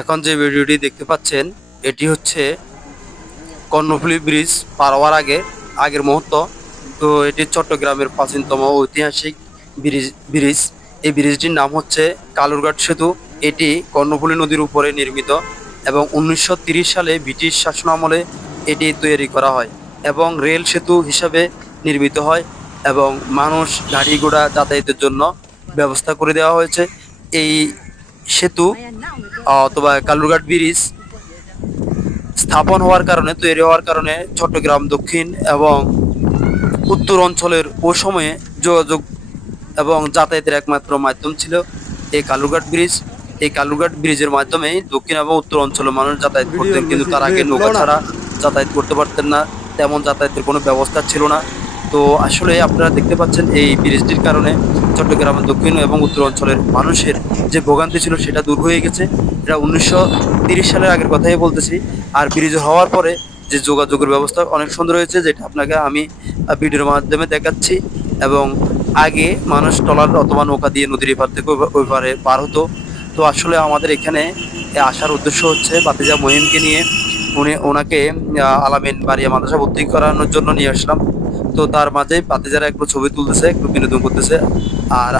এখন যে ভিডিওটি দেখতে পাচ্ছেন এটি হচ্ছে কর্ণফুলী ব্রিজ পার হওয়ার আগের মুহূর্ত। তো এটি চট্টগ্রামের প্রাচীনতম ঐতিহাসিক ব্রিজ। এই ব্রিজটির নাম হচ্ছে কালুরঘাট সেতু। এটি কর্ণফুলী নদীর উপরে নির্মিত এবং 1930 সালে ব্রিটিশ শাসনামলে এটি তৈরি করা হয় এবং রেল সেতু হিসাবে নির্মিত হয় এবং মানুষ গাড়ি ঘোড়া যাতায়াতের জন্য ব্যবস্থা করে দেওয়া হয়েছে। এই সেতু অথবা কালুরঘাট ব্রিজ স্থাপন হওয়ার কারণে, তৈরি হওয়ার কারণে চট্টগ্রাম দক্ষিণ এবং উত্তর অঞ্চলের ওই সময়ে যোগাযোগ এবং যাতায়াতের একমাত্র মাধ্যম ছিল এই কালুরঘাট ব্রিজ। এই কালুরঘাট ব্রিজের মাধ্যমে দক্ষিণ এবং উত্তর অঞ্চলের মানুষ যাতায়াত করতেন, কিন্তু তার আগে নৌকা ছাড়া যাতায়াত করতে পারতেন না, তেমন যাতায়াতের কোনো ব্যবস্থা ছিল না। তো আসলে আপনারা দেখতে পাচ্ছেন এই ব্রিজটির কারণে চট্টগ্রামের দক্ষিণ এবং উত্তর অঞ্চলের মানুষের যে ভোগান্তি ছিল সেটা দূর হয়ে গেছে। এটা 1930 সালের আগের কথাই বলতেছি। আর ব্রিজ হওয়ার পরে যে যোগাযোগের ব্যবস্থা অনেক সুন্দর হয়েছে, যেটা আপনাকে আমি ভিডিওর মাধ্যমে দেখাচ্ছি। এবং আগে মানুষ ট্রলার অথবা নৌকা দিয়ে নদীর এপার থেকে ওই পারে পার হতো। তো আসলে আমাদের এখানে আসার উদ্দেশ্য হচ্ছে বাতিজা মহিমকে নিয়ে ওনাকে আলামিন বাড়িয়া মাদ্রাসা ভর্তি করানোর জন্য নিয়ে আসলাম। তো তার মাঝে বাতিজারা একটু ছবি তুলতেছে, একটু বিনোদন করতেছে। আর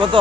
কত?